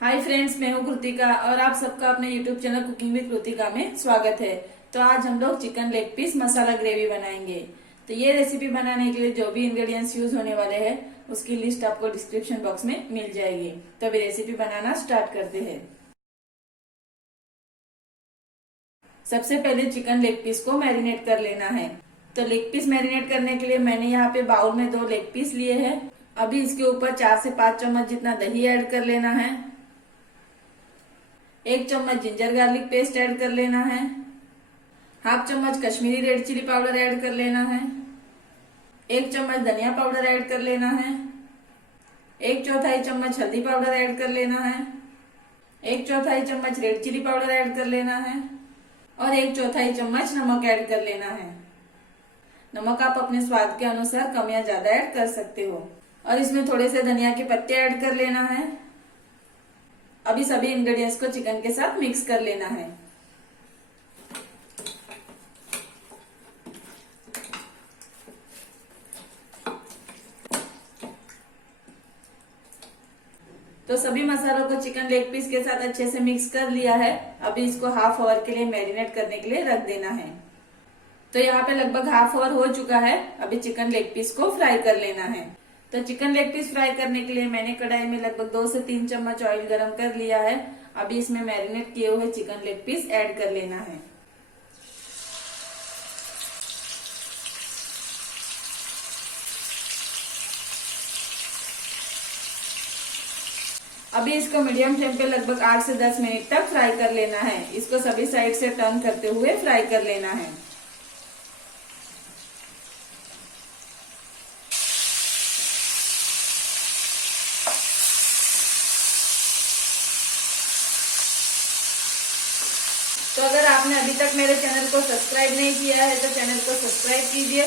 Hi friends, मैं हूँ कृतिका और आप सबका अपने YouTube channel cooking with Kritika में स्वागत है। तो आज हम लोग चिकन लेग पीस मसाला ग्रेवी बनाएंगे। तो ये रेसिपी बनाने के लिए जो भी इंग्रेडिएंट्स यूज होने वाले हैं उसकी लिस्ट आपको डिस्क्रिप्शन बॉक्स में मिल जाएगी। तो अभी रेसिपी बनाना स्टार्ट करते हैं। सबसे पहले चिकन लेग पीस को मैरिनेट कर लेना है। तो लेग पीस मैरिनेट करने के लिए मैंने यहाँ पे बाउल में 2 लेग पीस लिए हैं। अभी इसके ऊपर 4 से 5 चम्मच जितना दही ऐड कर लेना है। 1 चम्मच जिंजर गार्लिक पेस्ट ऐड कर लेना है। हाफ चम्मच Kashmiri red chilli powder add कर लेना है। 1 चम्मच धनिया पाउडर ऐड कर लेना है। 1/4 चम्मच हल्दी पाउडर ऐड कर लेना है। 1/4 चम्मच रेड चिली पाउडर ऐड कर लेना है और 1/4 चम्मच नमक ऐड कर लेना है। नमक आप अपने स्वाद के अनुसार कम या ज्यादा ऐड कर सकते हो। और इसमें थोड़े से धनिया के पत्ते ऐड कर लेना है। अभी सभी इंग्रेडिएंट्स को चिकन के साथ मिक्स कर लेना है। तो सभी मसालों को चिकन लेग पीस के साथ अच्छे से मिक्स कर लिया है। अभी इसको हाफ आवर के लिए मैरिनेट करने के लिए रख देना है। तो यहाँ पे लगभग हाफ आवर हो चुका है। अभी चिकन लेग पीस को फ्राई कर लेना है। तो चिकन लेग पीस फ्राई करने के लिए मैंने कढ़ाई में लगभग 2 से 3 चम्मच ऑयल गरम कर लिया है। अभी इसमें मैरिनेट किए हुए चिकन लेग पीस ऐड कर लेना है। अभी इसको मीडियम फ्लेम पे लगभग 8 से 10 मिनट तक फ्राई कर लेना है। इसको सभी साइड से टर्न करते हुए फ्राई कर लेना है। तो अगर आपने अभी तक मेरे चैनल को सब्सक्राइब नहीं किया है तो चैनल को सब्सक्राइब कीजिए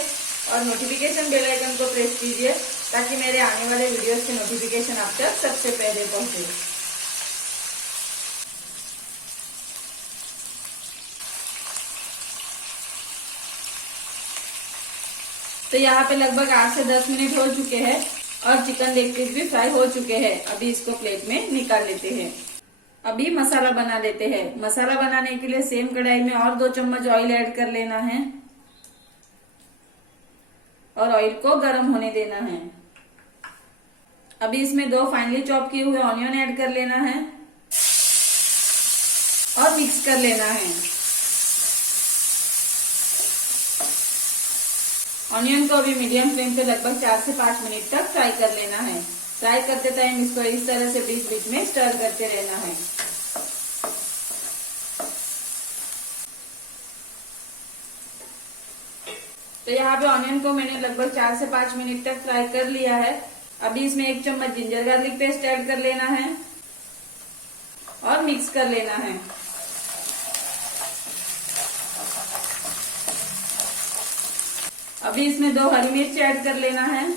और नोटिफिकेशन बेल आइकन को प्रेस कीजिए ताकि मेरे आने वाले वीडियोस के नोटिफिकेशन आप तक सबसे पहले पहुंचे। तो यहाँ पे लगभग 8 से 10 मिनट हो चुके हैं और चिकन लेग पीस भी फ्राई हो चुके हैं। अभी इसको प्लेट में निकाल लेते हैं। अभी मसाला बना लेते हैं। मसाला बनाने के लिए सेम कढ़ाई में और 2 चम्मच ऑयल ऐड कर लेना है और ऑयल को गर्म होने देना है। अभी इसमें 2 फाइनली चॉप किए हुए ऑनियन ऐड कर लेना है और मिक्स कर लेना है। ऑनियन को अभी मीडियम फ्लेम पे लगभग 4 से 5 मिनट तक फ्राई कर लेना है। फ्राई करते टाइम इसको इस तरह से बीच बीच में स्टर करते रहना है। तो यहाँ पे ऑनियन को मैंने लगभग 4 से 5 मिनट तक फ्राई कर लिया है। अभी इसमें 1 चम्मच जिंजर गार्लिक पेस्ट ऐड कर लेना है और मिक्स कर लेना है। अभी इसमें 2 हरी मिर्च ऐड कर लेना है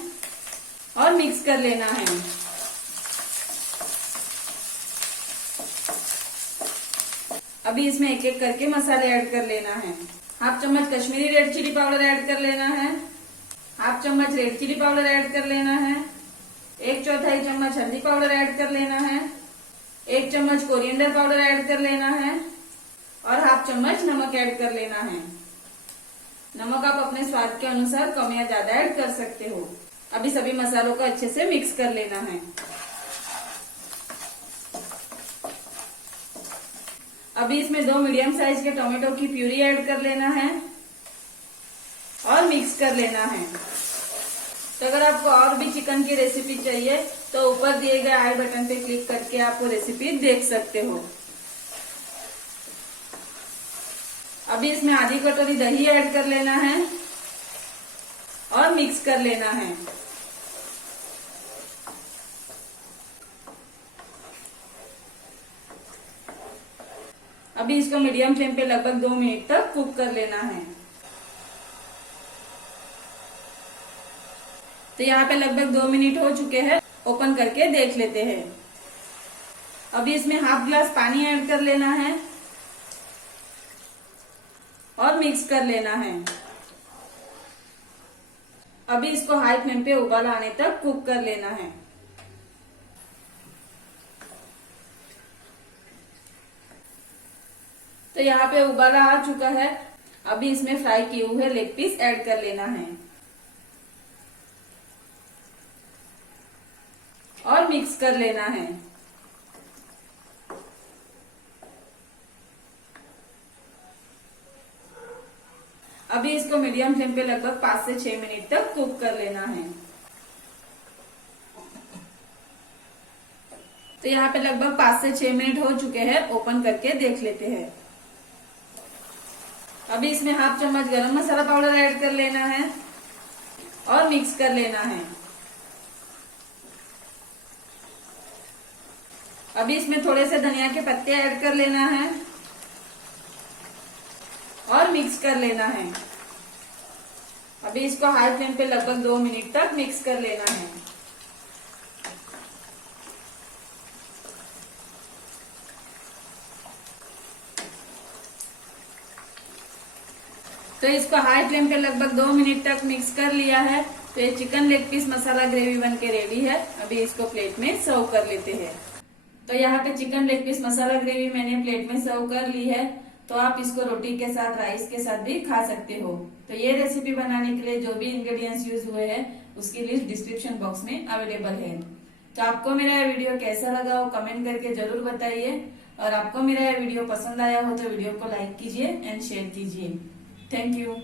और मिक्स कर लेना है। अभी इसमें एक एक करके मसाले ऐड कर लेना है। हाफ चम्मच Kashmiri red chilli powder add कर लेना है। हाफ चम्मच रेड चिली पाउडर ऐड कर लेना है। 1/4 चम्मच हल्दी पाउडर ऐड कर लेना है। 1 चम्मच कोरिएंडर पाउडर ऐड कर लेना है और हाफ चम्मच नमक ऐड कर लेना है। नमक आप अपने स्वाद के अनुसार कम या ज्यादा ऐड कर सकते हो। अभी सभी मसालों को अच्छे से मिक्स कर लेना है। अभी इसमें 2 मीडियम साइज के टोमेटो की प्यूरी ऐड कर लेना है और मिक्स कर लेना है। तो अगर आपको और भी चिकन की रेसिपी चाहिए तो ऊपर दिए गए आई बटन पे क्लिक करके आप वो रेसिपी देख सकते हो। अभी इसमें आधी कटोरी दही ऐड कर लेना है और मिक्स कर लेना है। अभी इसको मीडियम फ्लेम पे लगभग 2 मिनट तक कुक कर लेना है। तो यहाँ पे लगभग 2 मिनट हो चुके हैं। ओपन करके देख लेते हैं। अभी इसमें हाफ ग्लास पानी ऐड कर लेना है और मिक्स कर लेना है। अभी इसको हाई फ्लेम पे उबाल आने तक कुक कर लेना है। तो यहाँ पे उबाला आ चुका है। अभी इसमें फ्राई किए हुए लेग पीस ऐड कर लेना है और मिक्स कर लेना है। अभी इसको मीडियम फ्लेम पे लगभग 5 से 6 मिनट तक कुक कर लेना है। तो यहाँ पे लगभग 5 से 6 मिनट हो चुके हैं। ओपन करके देख लेते हैं। अभी इसमें हाफ चम्मच गरम मसाला पाउडर ऐड कर लेना है और मिक्स कर लेना है। अभी इसमें थोड़े से धनिया के पत्ते ऐड कर लेना है और मिक्स कर लेना है। अभी इसको हाई फ्लेम पे लगभग 2 मिनट तक मिक्स कर लेना है। तो इसको हाई फ्लेम पे लगभग 2 मिनट तक मिक्स कर लिया है। तो ये चिकन लेग पीस मसाला ग्रेवी बन के रेडी है। अभी इसको प्लेट में सर्व कर लेते हैं। तो यहाँ पे चिकन लेग पीस मसाला ग्रेवी मैंने प्लेट में सर्व कर ली है। तो आप इसको रोटी के साथ, राइस के साथ भी खा सकते हो। तो ये रेसिपी बनाने के लिए जो भी इंग्रेडिएंट्स यूज हुए हैं उसकी लिस्ट डिस्क्रिप्शन बॉक्स में अवेलेबल है। तो आपको मेरा यह वीडियो कैसा लगा हो कमेंट करके जरूर बताइए। और आपको मेरा यह वीडियो पसंद आया हो तो वीडियो को लाइक कीजिए एंड शेयर कीजिए। Thank you.